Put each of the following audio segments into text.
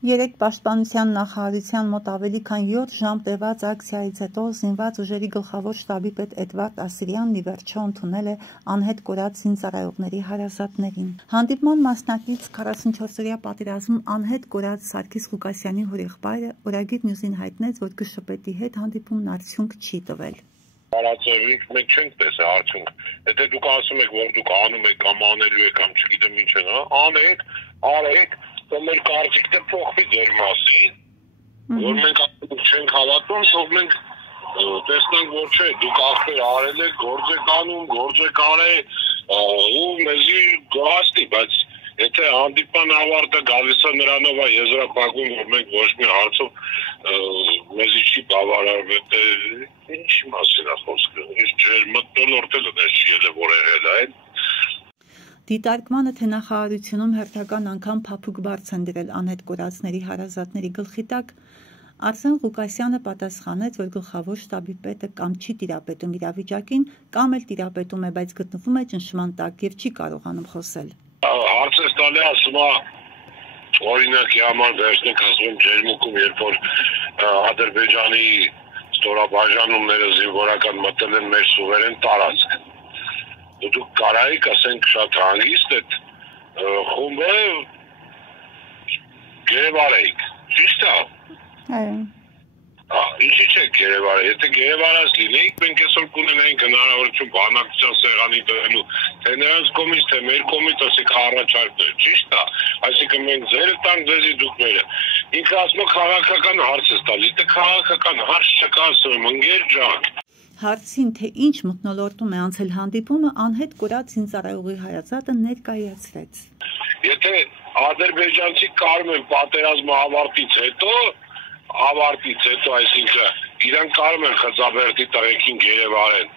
Երեկ Պաշտպանության նախարարության մոտ ավելի քան 7 ժամ տևած ակցիայից հետո զինված ուժերի գլխավոր շտաբի պետ Էդվարդ Ասիրյանն ի վերջո ընդունել է անհետ կորած զինծառայողների հարազատներին։ Հանդիպման մասնակից 44-օրյա պատերազմում անհետ կորած Սարգիս Ղուկասյանի հորեղբայրը Օրագիր Նյուզին հայտնեց, որ ԳՇՊՏ-ի հետ հանդիպումն արդյունք չի տվել։ Տարածվիկ մենք չենք տեսել արդյունք։ Եթե դուք ասում եք, որ դուք անում եք կամ անելու եք կամ չգիտեմ ինչ են, անեք, արեք, որ մեր կարծիքները փոխվի ձեր մասին, որ մենք չենք հավատում, որ մենք տեսնենք, որ չէ, դուք ախպեր արել եք, գործ եք անում, գործ եք արել, ու մեզի գոհացնի, բայց եթե հանդիպման ավարտը գալիս է նրանով է եզրափակում, որ մենք ոչ մի հարցով մեզի չի բավարարվել, ինչի մասին է խոսքը, ջեր մտնոլորտել է չի ելը, որ եղել է այն։ Դիտարկմանը, թե նախարարությունում հերթական անգամ փափուկ բարձ են դրել անհետ կորածների հարազատների գլխի տակ, Արսեն Ղուկասյանը պատասխանեց, որ գլխավոր շտաբի պետը կամ չի տիրապետում իրավիճակին, կամ էլ տիրապետում է, բայց գտնվում է ճնշման տակ եւ չի կարողանում խոսել։ Հարց է տալի, ասում է, օրինակի համար վերջնեք ասում ջերմուկում, երբ որ Ադրբեջանի ստորաբաժանումները զինվորական մտել են մեր սուվերեն տարածք։ Դուք կարայիք, ասենք, շատ հանգիստ այդ խումբը գերեվարեիք, ճիշտ է։ Ինչի՞ չեք գերեվարել, եթե գերեվարած լինեիք, մենք այսօր կունենայինք հնարավորություն բանակցության սեղանի դնելու, թե նրանց կողմից, թե մեր կողմից, ասենք առաջարկներ, ճիշտ է։ Այսինքն մենք ձերը տանք, ձեզի դուք մերը։ Ինքը ասում է քաղաքական հարց է տալիս, դե քաղաքական հարց չկա, ասում եմ, ընկեր ջան։ Հարցին, թե ինչ մթնոլորտում է անցել հանդիպումը, անհետ կորած զինծառայողի հարազատը ներկայացրեց։ Եթե ադրբեջանցի կարում են պատերազմը ավարտից հետո, այսինքն իրանք կարում են Խծաբերդի տղեկին գերեվարեն,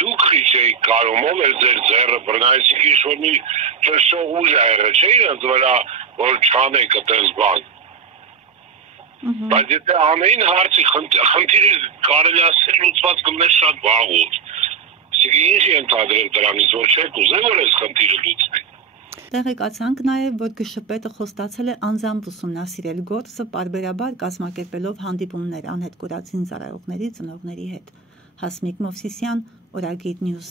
դուք խիչեիք կարում, ով էր ձեր ձեռը բռնայիք, ինչ-որ մի ճշտող ուժ է եղել, չէ՞ իրենց վրա, որ չանեք այդպես բան։ Բայց եթե անեին հարցի խնդիրը կարելի ասել լուծված կլներ շատ վաղուց։ Ինչ ենթադրել դրանից, որ չեք ուզել, որ այս խնդիրը լուծվի։ Տեղեկացանք նաև, որ ԳՇՊՏ-ը խոստացել է անձամբ ուսումնասիրել գործը, պարբերաբար կազմակերպելով հանդիպումներ անհետ կորած զինծառայողների ծնողների հետ։ Հասմիկ Մովսիսյան, Օրագիր Նյուզ։